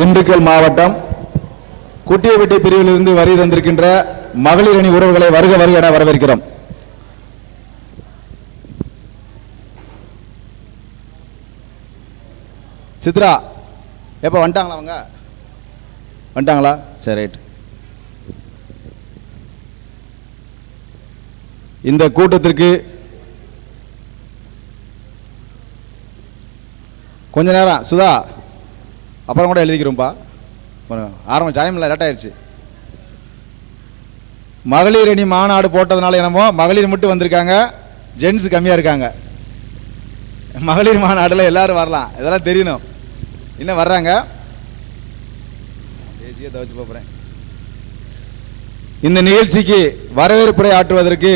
திண்டுக்கல் மாவட்டம் குட்டியப்பட்டி பிரிவிலிருந்து வரி தந்திருக்கின்ற மகளிர் அணி உறவுகளை வருக வருக என வரவேற்கிறோம். சித்ரா எப்போ வந்துட்டாங்களா அவங்க? வந்துட்டாங்களா? சரி ரைட். இந்த கூட்டத்திற்கு கொஞ்ச நேரம் சுதா அப்புறம் கூட எழுதிக்கிறோம்ப்பா ஆரம்பம் டைம் இல்லை லேட் ஆயிடுச்சு. மகளிர் அணி மாநாடு போட்டதுனால என்னமோ மகளிர் மட்டும் வந்திருக்காங்க ஜென்ஸ் கம்மியாக இருக்காங்க. மகளிர் மாநாடுல எல்லாரும் வரலாம் இதெல்லாம் தெரியணும். இன்னும் வர்றாங்க? தேசிய தவச்சு போகிறேன் இந்த நிகழ்ச்சிக்கு வரவேற்புரை ஆற்றுவதற்கு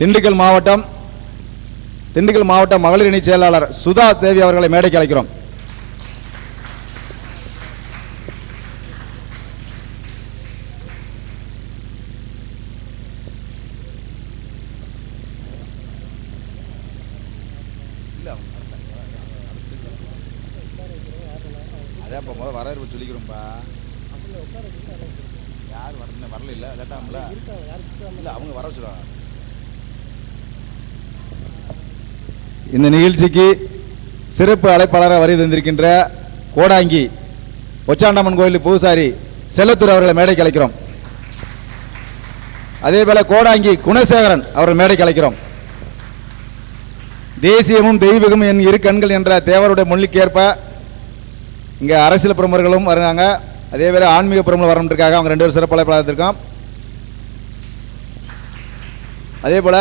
திண்டுக்கல் மாவட்டம் திண்டுக்கல் மாவட்ட மகளிர் அணி செயலாளர் சுதா தேவி அவர்களை மேடைக்கு அழைக்கிறோம். அதான் இப்போ முதல் வரவேற்பு சொல்லிக்கிறோம்ப்பா யார் வரல வரல இல்லை லேட்டாமல இல்லை அவங்க வர சொல்லுவாங்க இந்த நிகழ்ச்சிக்கு சிறப்பு அழைப்பாளராக வரி தந்திருக்கின்ற கோடாங்கி ஒச்சாண்டம்மன் கோயில் பூசாரி செல்லத்தூர் அவர்களை மேடைக்கு அழைக்கிறோம். அதே போல கோடாங்கி குணசேகரன் அவர்கள் மேடைக்கு அழைக்கிறோம். தேசியமும் தெய்வீகமும் என் இரு கண்கள் என்ற தேவருடைய மொழிக்கேற்ப இங்கே அரசியல் பிரமுகர்களும் வர்றாங்க அதே போல ஆன்மீக பிரமுகர் வரணுன்றிருக்காங்க அவங்க ரெண்டு பேரும் சிறப்பு அழைப்பாளர் இருக்கோம் அதே போல்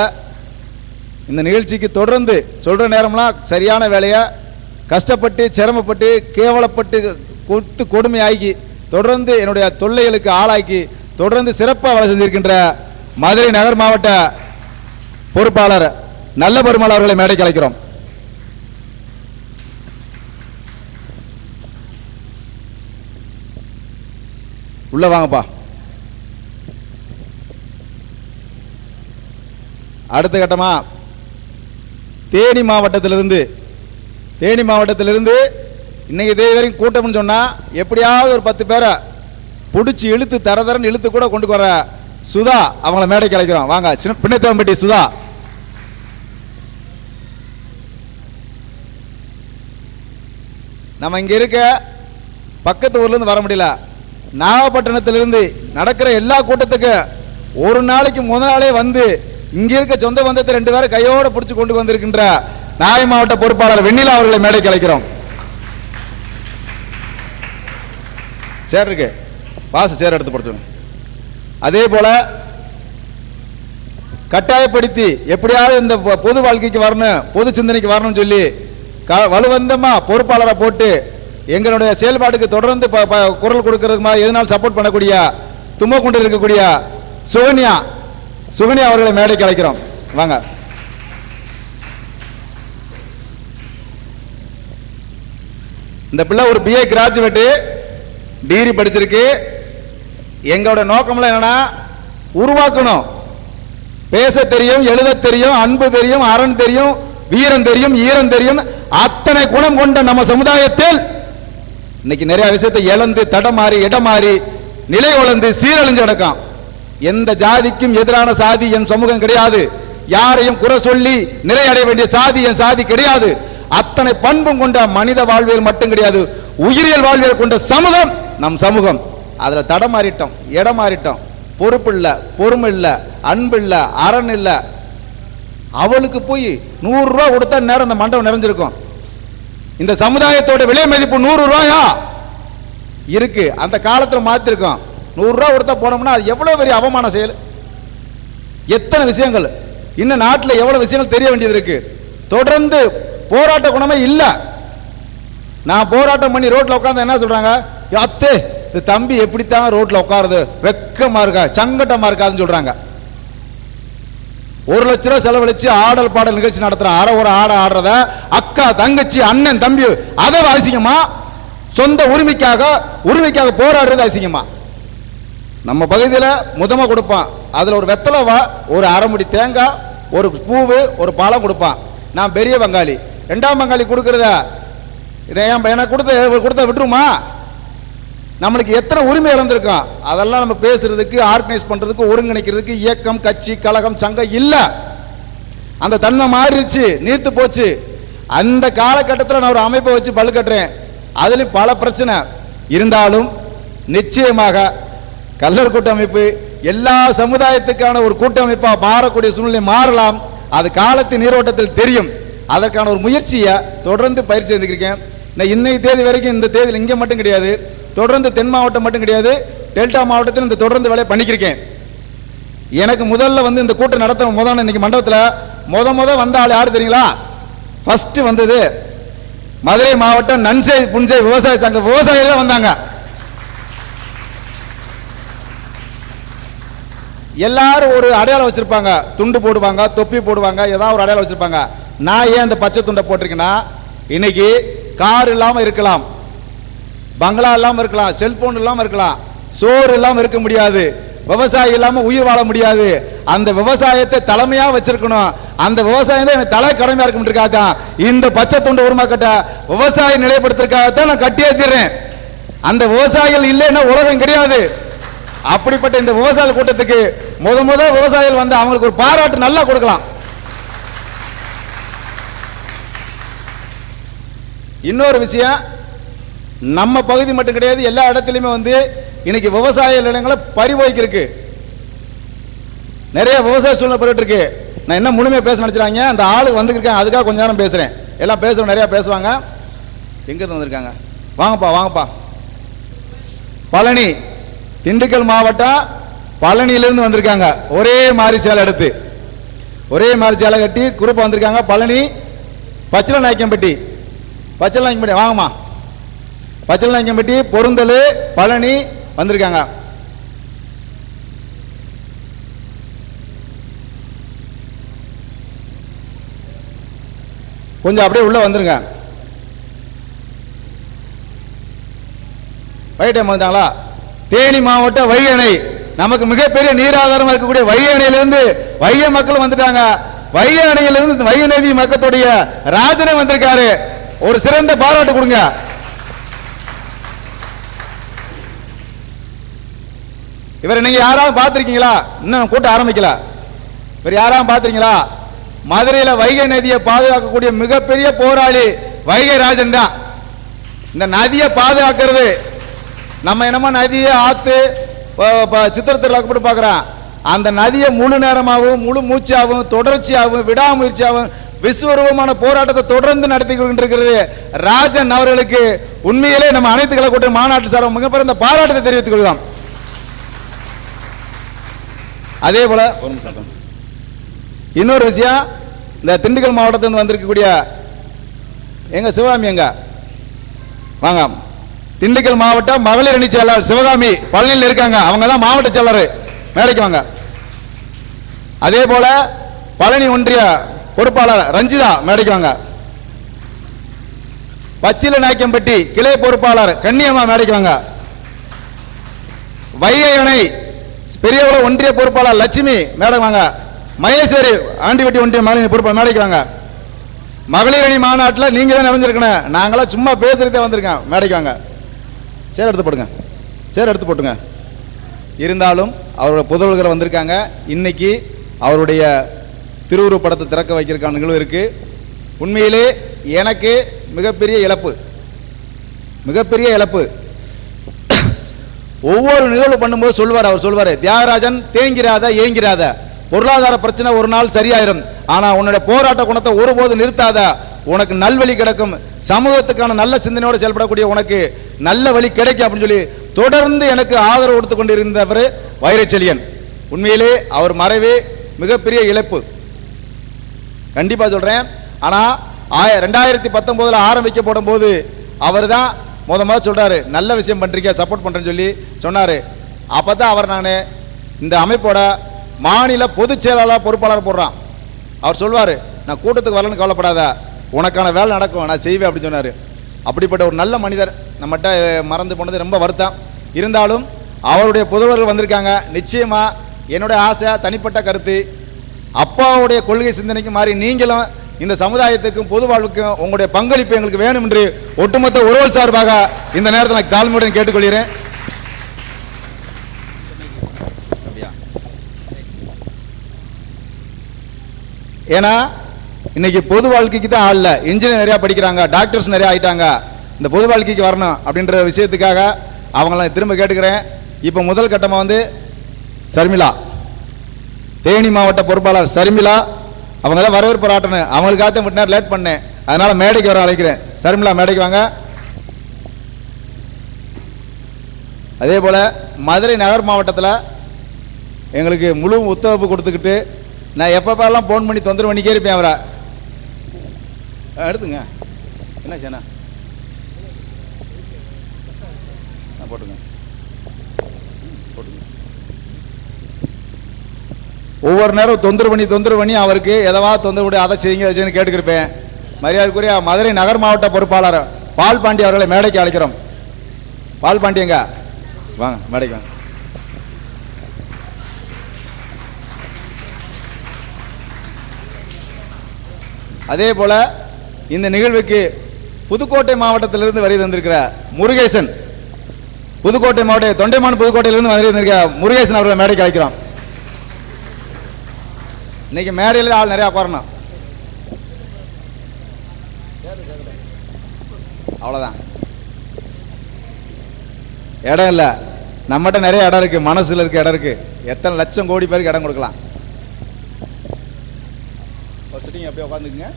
இந்த நிகழ்ச்சிக்கு தொடர்ந்து சொல்கிற நேரம்லாம் சரியான வேலையை? கஷ்டப்பட்டு சிரமப்பட்டு கேவலப்பட்டு கொடுத்து கொடுமையாகி தொடர்ந்து என்னுடைய தொல்லைகளுக்கு ஆளாக்கி தொடர்ந்து சிறப்பாக வேலை செஞ்சிருக்கின்ற மதுரை நகர் மாவட்ட பொறுப்பாளர் நல்ல பெருமாள் அவர்களை மேடைக்கு அழைக்கிறோம். உள்ள வாங்கப்பா. அடுத்த கட்டமா தேனி மாவட்டத்திலிருந்து தேனி மாவட்டத்திலிருந்து இன்னைக்கு இதே வரைக்கும் கூட்டம்னு சொன்னால் எப்படியாவது ஒரு பத்து பேரை பிடிச்சி இழுத்து தர தரன்னு இழுத்து கூட கொண்டு வர சுதா அவங்கள மேடைக்கு அழைக்கிறோம். வாங்க சின்ன பின்னத்தம்பட்டி சுதா. நம்ம இங்கே இருக்க பக்கத்து ஊர்லேருந்து வர முடியல. நாகப்பட்டினத்திலிருந்து நடக்கிற எல்லா கூட்டத்துக்கு ஒரு நாளைக்கு முதல் நாளே வந்து இங்க இருக்க சொந்த பந்தத்தை ரெண்டு பேரும் கையோட பிடிச்சு கொண்டு வந்திருக்கின்ற நாகை மாவட்ட பொறுப்பாளர் வெண்ணிலா அவர்களை மேடை கலைக்கிறோம் சேர் இருக்கு. வாசு சேர் எடுத்து படுத்துங்க அதே போல கட்டாயப்படுத்தி எப்படியாவது இந்த பொது வாழ்க்கைக்கு வரணும் பொது சிந்தனைக்கு வரணும்னு சொல்லி க- வலுவந்தமா பொறுப்பாளரை போட்டு எங்களுடைய செயல்பாட்டுக்கு தொடர்ந்து ப- ப- குரல் கொடுக்கறதுக்கு எதனால் சப்போர்ட் பண்ணக்கூடிய தும்மக்குண்டு இருக்கக்கூடிய சோனியா சுகன்யா அவர்களை மேடைக்கு அழைக்கிறோம். வாங்க. இந்த பிள்ளை ஒரு பிஏ கிராஜுவேட்டு டிகிரி படிச்சிருக்கு. எங்களோட நோக்கம்ல என்னன்னா உருவாக்கணும். பேச தெரியும் எழுத தெரியும் அன்பு தெரியும் அரண் தெரியும் வீரம் தெரியும் ஈரம் தெரியும். அத்தனை குணம் கொண்ட நம்ம சமுதாயத்தில் இன்னைக்கு நிறைய விஷயத்தை இழந்து தடமாறி இடமாறி நிலை வளர்ந்து சீரழிஞ்சு கிடக்கான். எந்த ஜாதிக்கும் எதிரான சாதி என் சமூகம் கிடையாது. யாரையும் குறை சொல்லி நிறையடைய வேண்டிய சாதி என் சாதி கிடையாது. அத்தனை பண்பும் கொண்ட மனித வாழ்வியல் மட்டும் கிடையாது. உயிரியல் வாழ்வியல் கொண்ட சமூகம் நம் சமூகம். அதுல தடமாறிட்டோம் மாறிட்டோம் பொறுப்பு இல்லை பொறுமை இல்லை அன்பு இல்லை அரண் இல்லை. அவளுக்கு போய் நூறுரூவா கொடுத்தா நேரம் அந்த மண்டபம் நிறைஞ்சிருக்கும். இந்த சமுதாயத்தோட விலை மதிப்பு நூறு ரூபாயா? இருக்கு. அந்த காலத்தில் மாத்திருக்கோம். நூறுரூவா கொடுத்தா போனோம்னா அது எவ்வளோ பெரிய அவமான செயல்? எத்தனை விஷயங்கள்? இன்னும் நாட்டில் எவ்வளோ விஷயங்கள் தெரிய வேண்டியது இருக்கு? தொடர்ந்து போராட்ட குணமே இல்லை. நான் போராட்டம் பண்ணி ரோட்டில் உட்காந்து என்ன சொல்கிறாங்க அத்தே இந்த தம்பி எப்படித்தான் ரோட்டில் உட்காருது? வெக்கமாக இருக்கா? சங்கட்டமாக இருக்காதுன்னு சொல்கிறாங்க ஒரு லட்ச ரூபா செலவழிச்சு ஆடல் பாடல் நிகழ்ச்சி நடத்துற அரை ஒரு ஆட ஆடுறத அக்கா தங்கச்சி அண்ணன் தம்பி அதை அசிங்கமா சொந்த உரிமைக்காக உரிமைக்காக போராடுறது அசிங்கமா? நம்ம பகுதியில் முதமை கொடுப்பான். அதில் ஒரு வெத்தலைவா ஒரு அரைமுடி தேங்காய் ஒரு பூவு ஒரு பழம் கொடுப்பான். நான் பெரிய பங்காளி. ரெண்டாம் பங்காளி கொடுக்கறத இதை எனக்கு கொடுத்த கொடுத்த விட்டுருமா? நம்மளுக்கு எத்தனை உரிமை இழந்திருக்கோம் அதெல்லாம் நம்ம பேசுறதுக்கு ஆர்கனைஸ் பண்ணுறதுக்கு ஒருங்கிணைக்கிறதுக்கு இயக்கம் கட்சி கழகம் சங்கம் இல்லை. அந்த தன்மை மாறிடுச்சு நீர்த்து போச்சு. அந்த காலகட்டத்தில் நான் ஒரு அமைப்பை வச்சு பல்லு கட்டுறேன். அதுலேயும் பல பிரச்சனை. இருந்தாலும் நிச்சயமாக கல்லர் கூட்டமைப்பு எல்லா சமுதாயத்துக்கான ஒரு கூட்டமைப்பாக மாறக்கூடிய சூழ்நிலை மாறலாம். அது காலத்தின் நீரோட்டத்தில் தெரியும். அதற்கான ஒரு முயற்சியை தொடர்ந்து பயிற்சி செஞ்சுருக்கேன் நான் இன்னைக்கு தேதி வரைக்கும் இந்த தேதியில் இங்கே மட்டும் கிடையாது. தொடர்ந்து தென் மாவட்டம் மட்டும் கிடையாது. டெல்டா மாவட்டத்தில் இந்த தொடர்ந்து வேலையை பண்ணிக்கிருக்கேன். எனக்கு முதல்ல வந்து இந்த கூட்டம் நடத்த முதல் இன்னைக்கு மண்டபத்தில் முத முத வந்த ஆள் யார் தெரியுங்களா? ஃபஸ்ட்டு வந்தது மதுரை மாவட்டம் நன்சை புன்சை விவசாய சங்க விவசாயிகள் வந்தாங்க. எல்லாரும் ஒரு அடையாளம் வச்சிருப்பாங்க. துண்டு போடுவாங்க தொப்பி போடுவாங்க ஏதாவது ஒரு அடையாளம் வச்சிருப்பாங்க. நான் ஏன் அந்த பச்சை துண்டை போட்டிருக்கேன்னா இன்னைக்கு கார் இல்லாமல் இருக்கலாம். பங்களா இல்லாமல் இருக்கலாம் செல்போன் இல்லாமல் இருக்கலாம். சோறு இல்லாமல் இருக்க முடியாது. விவசாயி இல்லாமல் உயிர் வாழ முடியாது. அந்த விவசாயத்தை தலைமையாக வச்சிருக்கணும். அந்த விவசாயம் தான் எனக்கு தலை கடமையாக இருக்க முடியிருக்காதான் இந்த பச்சை துண்டு உருமாக்கட்ட விவசாய நிலைப்படுத்துறதுக்காகத்தான் நான் கட்டியே தீர்றேன். அந்த விவசாயிகள் இல்லைன்னா உலகம் கிடையாது. அப்படிப்பட்ட இந்த விவசாய கூட்டத்துக்கு முத முத விவசாயிகள் வந்து அவங்களுக்கு ஒரு பாராட்டு நல்லா கொடுக்கலாம். இன்னொரு விஷயம் நம்ம பகுதி மட்டும் கிடையாது எல்லா இடத்துலையுமே வந்து இன்னைக்கு விவசாய நிலங்களை பறிபோய்க்கிருக்கு நிறைய விவசாய சூழ்நிலை போயிட்டு இருக்கு நான் என்ன முழுமையாக பேச நினச்சிருக்காங்க அந்த ஆளு வந்துருக்கேன் அதுக்காக கொஞ்ச நேரம் பேசுறேன். எல்லாம் பேசுறோம் நிறைய பேசுவாங்க. எங்க இருந்து வந்திருக்காங்க? வாங்கப்பா வாங்கப்பா. பழனி. திண்டுக்கல் மாவட்டம் பழனியிலிருந்து வந்திருக்காங்க. ஒரே மாதிரி சேலை எடுத்து. ஒரே மாதிரி சேலை கட்டி குரூப்பாக வந்திருக்காங்க. பழனி பச்சள நாயக்கம்பட்டி. பச்சள நாயக்கம்பட்டி வாங்கம்மா. பச்சள நாயக்கம்பட்டி பொருந்தல் பழனி வந்திருக்காங்க. கொஞ்சம் அப்படியே உள்ள வந்துருங்க. வைட்டம் வந்துட்டாங்களா? தேனி மாவட்டம் வையணை. அணை நமக்கு மிகப்பெரிய நீராதாரமாக இருக்கக்கூடிய வையணையிலிருந்து வைய மக்கள் வந்துட்டாங்க. வைய அணையிலிருந்து வைகை நதி மக்களுடைய ராஜனை வந்திருக்காரு. ஒரு சிறந்த பாராட்டு கொடுங்க. இவரை நீங்க யாராவது பார்த்திருக்கீங்களா? இன்னும் கூட்டம் ஆரம்பிக்கல. இவர் யாராவது பார்த்துருக்கீங்களா? மதுரையில் வைகை நதியை பாதுகாக்கக்கூடிய மிகப்பெரிய போராளி வைகை ராஜன் தான். இந்த நதியை பாதுகாக்கிறது நம்ம என்னமோ நதியை ஆத்து ப- ப- சித்திரத்தில் போட்டு பார்க்குறோம் அந்த நதியை முழு நேரமாகவும் முழு மூச்சாகவும் தொடர்ச்சியாகவும் விடாமுயற்சியாகவும் விஸ்வரூபமான போராட்டத்தை தொடர்ந்து நடத்தி கொண்டிருக்கிறது ராஜன் அவர்களுக்கு. உண்மையிலே நம்ம அனைத்து கலக்கூட்ட மாநாட்டு சார்பாக மிகப்பெரிய பாராட்டத்தை தெரிவித்துக் கொள்கிறோம். அதே போல. இன்னொரு விஷயம் இந்த திண்டுக்கல் மாவட்டத்திலிருந்து வந்திருக்கக்கூடிய எங்க சிவகாமி எங்க? வாங்க. திண்டுக்கல் மாவட்டம் மகளிர் அணி செயலாளர் சிவகாமி பழனியில் இருக்காங்க. அவங்க தான் மாவட்ட செயலாளர் மேடைக்கு வாங்க. அதே போல பழனி ஒன்றிய பொறுப்பாளர் ரஞ்சிதா மேடைக்கு வாங்க. பச்சில நாயக்கம்பட்டி கிளை பொறுப்பாளர் கன்னியம்மா மேடைக்கு வாங்க. வைகை அணை பெரியவள ஒன்றிய பொறுப்பாளர் லட்சுமி மேடம் வாங்க. மகேஸ்வரி ஆண்டிவட்டி ஒன்றிய மகளிர் பொறுப்பாளர் மேடைக்கு வாங்க. மகளிர் அணி மாநாட்டில் நீங்க தான் நிறைஞ்சிருக்கணும். நாங்களாம் சும்மா பேசுறதே வந்திருக்கேன் மேடைக்கு வாங்க. சேர் எடுத்து போடுங்க சேர் எடுத்து போட்டுங்க. இருந்தாலும் அவரோட புதல்வர்கள் வந்திருக்காங்க. இன்னைக்கு அவருடைய திருவுரு படத்தை திறக்க வைக்கிறதுக்கான நிகழ்வு இருக்கு. உண்மையிலே எனக்கு மிகப்பெரிய இழப்பு. மிகப்பெரிய இழப்பு. ஒவ்வொரு நிகழ்வு பண்ணும்போது சொல்வார் அவர் சொல்வார் தியாகராஜன் தேங்கிறாத ஏங்கிறாத பொருளாதார பிரச்சனை ஒரு நாள் சரியாயிரும். ஆனால் உன்னுடைய போராட்ட குணத்தை ஒருபோது நிறுத்தாத. உனக்கு நல்வழி கிடைக்கும். சமூகத்துக்கான நல்ல சிந்தனையோடு செயல்படக்கூடிய உனக்கு நல்ல வழி கிடைக்கும் அப்படின்னு சொல்லி தொடர்ந்து எனக்கு ஆதரவு கொடுத்து கொண்டிருந்தவர் வைரச்செலியன் உண்மையிலே அவர் மறைவே மிகப்பெரிய இழப்பு. கண்டிப்பாக சொல்கிறேன் ஆனால் ஆய- ரெண்டாயிரத்தி பத்தொம்போதில் ஆரம்பிக்க போடும்போது அவர் தான் முத முத சொல்கிறாரு நல்ல விஷயம் பண்ணுறீங்க சப்போர்ட் பண்ணுறேன்னு சொல்லி சொன்னார். அப்போ தான் அவர் நான் இந்த அமைப்போட மாநில பொதுச் செயலாளர் பொறுப்பாளர் போடுறான். அவர் சொல்வார் நான் கூட்டத்துக்கு வரலன்னு கவலைப்படாத. உனக்கான வேலை நடக்கும் நான் செய்வேன் அப்படின்னு சொன்னார். அப்படிப்பட்ட ஒரு நல்ல மனிதர் நம்மகிட்ட மறந்து போனது ரொம்ப வருத்தம். இருந்தாலும் அவருடைய புதல்வர்கள் வந்திருக்காங்க. நிச்சயமாக என்னுடைய ஆசை தனிப்பட்ட கருத்து. அப்பாவுடைய கொள்கை சிந்தனைக்கு மாறி நீங்களும் இந்த சமுதாயத்துக்கும் பொது வாழ்வுக்கும் உங்களுடைய பங்களிப்பு எங்களுக்கு வேணும் என்று ஒட்டுமொத்த உறவல் சார்பாக இந்த நேரத்தில் நான் தாழ்மையுடன் கேட்டுக்கொள்கிறேன். அப்படியா? ஏன்னா இன்னைக்கு பொது வாழ்க்கைக்கு தான் ஆள் இல்லை. இன்ஜினியர் நிறையா படிக்கிறாங்க டாக்டர்ஸ் நிறையா ஆயிட்டாங்க. இந்த பொது வாழ்க்கைக்கு வரணும் அப்படின்ற விஷயத்துக்காக அவங்களாம் திரும்ப கேட்டுக்கிறேன். இப்போ முதல் கட்டமாக வந்து சர்மிளா. தேனி மாவட்ட பொறுப்பாளர் சர்மிளா. அவங்க தான் வரவேற்பு ஆட்டணும். அவங்களுக்காக விட்டு நேரம் லேட் பண்ணேன். அதனால மேடைக்கு வர அழைக்கிறேன். சர்மிளா மேடைக்கு வாங்க. அதே போல் மதுரை நகர் மாவட்டத்தில் எங்களுக்கு முழு ஒத்துழைப்பு கொடுத்துக்கிட்டு நான் எப்பப்பெல்லாம் ஃபோன் பண்ணி தொந்தரவு பண்ணிக்கே இருப்பேன் அவரை. எடுத்துங்க. என்ன சேனா? ஆ, போட்டுங்க. போட்டுங்க. ஒவ்வொரு நேரம் தொந்தரவு பண்ணி தொந்தரவு பண்ணி அவருக்கு எதவா தொந்தரவு பண்ணி அதை செய்யுங்க இதை கேட்டுக்கிருப்பேன் மரியாதைக்குரிய மதுரை நகர் மாவட்ட பொறுப்பாளர் பால் பாண்டி அவர்களை மேடைக்கு அழைக்கிறோம். பால் பாண்டியங்க வாங்க மேடைக்கு வாங்க. அதே போல இந்த நிகழ்வுக்கு புதுக்கோட்டை மாவட்டத்திலிருந்து வருகை தந்திருக்கிற முருகேசன். புதுக்கோட்டை மாவட்ட தொண்டைமான் புதுக்கோட்டையிலிருந்து வருகை தந்திருக்கிற முருகேசன் அவர்களை மேடைக்கு அழைக்கிறோம். இன்னைக்கு மேடையில் ஆள் நிறைய உட்காரணும். அவ்வளோதான் இடம் இல்லை. நம்மகிட்ட நிறைய இடம் இருக்கு. மனசுல இருக்க இடம் இருக்கு. எத்தனை லட்சம் கோடி பேருக்கு இடம் கொடுக்கலாம். ஒரு சிட்டிங் அப்படியே உட்காந்துக்குங்க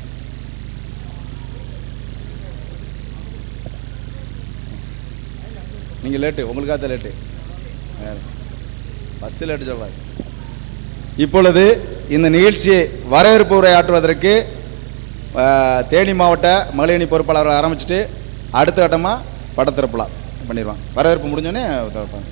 நீங்கள் லேட்டு உங்களுக்காக தான் லேட்டு பஸ்ஸு லேட்டு சொல்றாரு இப்பொழுது இந்த நிகழ்ச்சியை வரவேற்பு உரையாற்றுவதற்கு ஆற்றுவதற்கு தேனி மாவட்ட மகளிரணி பொறுப்பாளர்கள் ஆரம்பிச்சுட்டு அடுத்த கட்டமாக படத்திறப்பலாம் பண்ணிடுவாங்க. வரவேற்பு முடிஞ்சோடனே திறப்பாங்க